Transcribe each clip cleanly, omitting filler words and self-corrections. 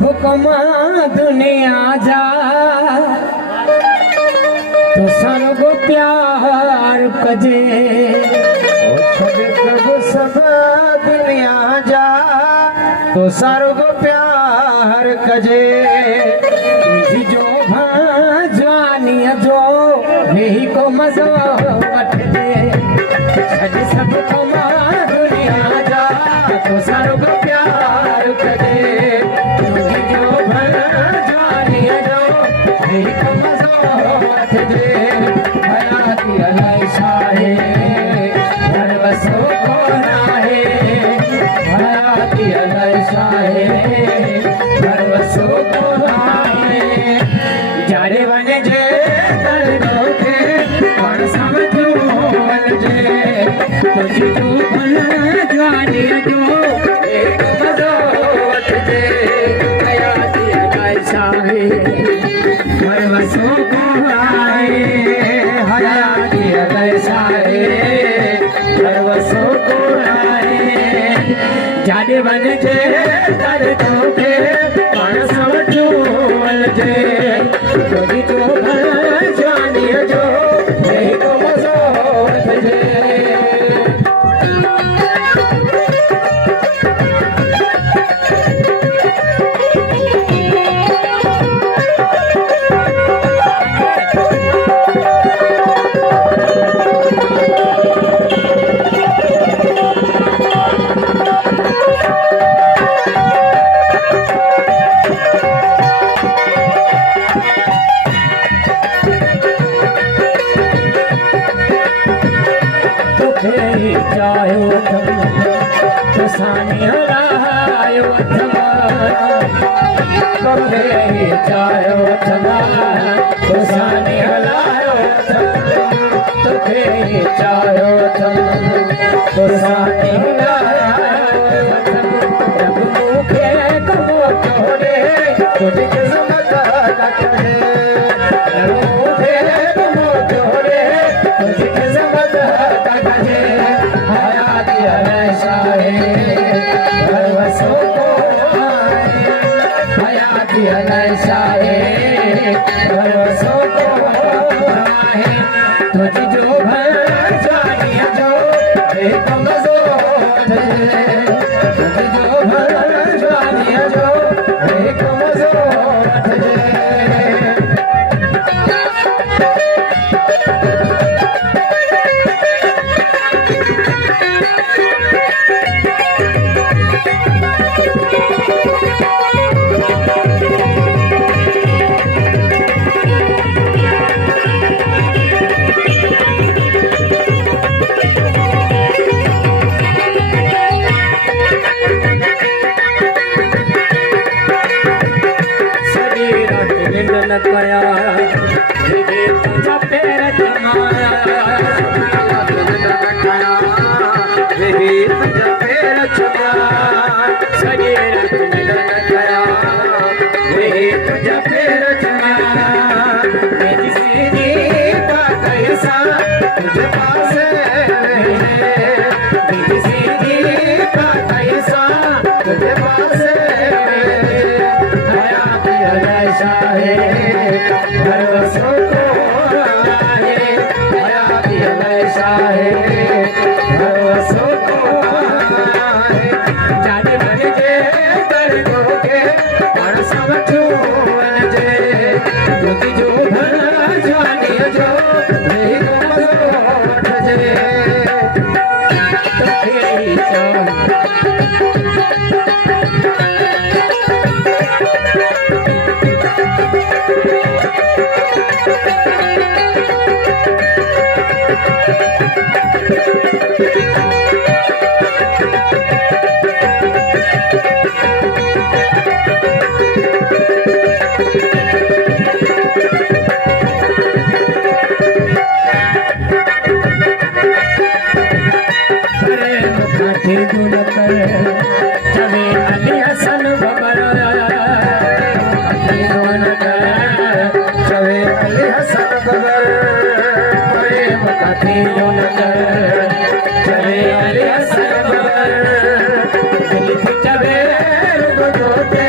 हुक्मा दुनिया जा तो सर्व प्यार कजे सब दुनिया जा तो सर्व प्यार कजे जो जवानी जो वही को मजो वठ दे छज सब कमा दुनिया जा तो सर्व प्यार कजे जो जवानी जो वही को मजो वठ दे हयाती अलाई शाहे घर बसो को नाहे हयाती अलाई शाहे घर बसो को नाहे जारे बने जे दर्दों के और समझो बन जे तुझी तू भला जवानी जो एक मजो वठ दे हयाती अलाई शाहे घर बसो को आए हयाती अलाई शाहे घर बसो को आए जारे बने जे दर्दों के और समझो बन जे तुझी तू भला जवानी जो एक मजो वठ दे चाहो तो सानी हलायो चाहो तो सानी हलायो तो चाहो तो सानी हलायो जब मुखे कबो तोड़े तुझे समझ रखे मुखे कबो तोड़े तुझे समझ रखे हयाती अलाई शाहे घर बसो को आए हयाती अलाई शाहे घर बसो को आए तुझी जो भला जवानी जो एक मजो वठ दे तुझी जो भला जवानी जो एक मजो वठ दे न कया तुझा पैर जमाया तुझा पैर जमाया शरीर न कया तुझा पैर जमाया जिसे जी बात ऐसा तुझे पास जिसे जी बात ऐसा तुझे पास हयाती अलाई शाहे घर बसो को आए हयाती अलाई शाहे घर बसो को आए जाने बन जे दर्दों के और समझो बन जे तुझी जो भला जवानी जो एक मजो वठ जे तेरी चवे अली हसन बबर चवे अली हसन बबर प्रेम कथी चवे अली हसन बबर दिल चवे रुगो ते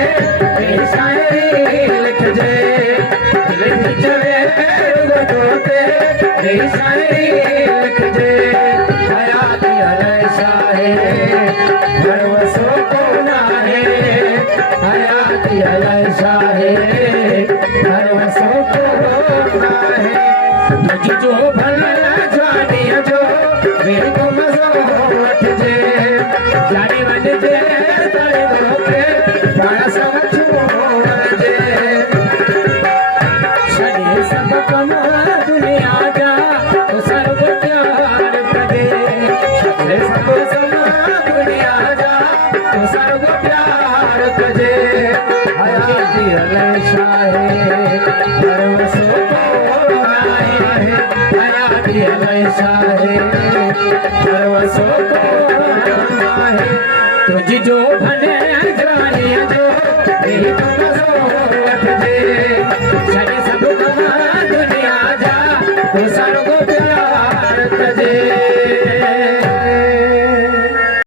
शायरी लिखजे हयाती अलाए शाहे भरवसो कोन आहे हयाती अलाए शाहे भरवसो कोन आहे तुझो भला जवानीअ जो वेग मज़ो वठजे जाने वञिजे तारे मोके पाण सां छो वञिजे छॾे सभु कम दुनिया जा तो सर्व प्यार कजे छॾे सभु कम दुनिया जा तो सर्व प्यार कजे हयाती अलाए शाहे भरवसो कोन आहे हयाती अलाए शाहे भरवसो कोन आहे तुझो भले जवानीअ जो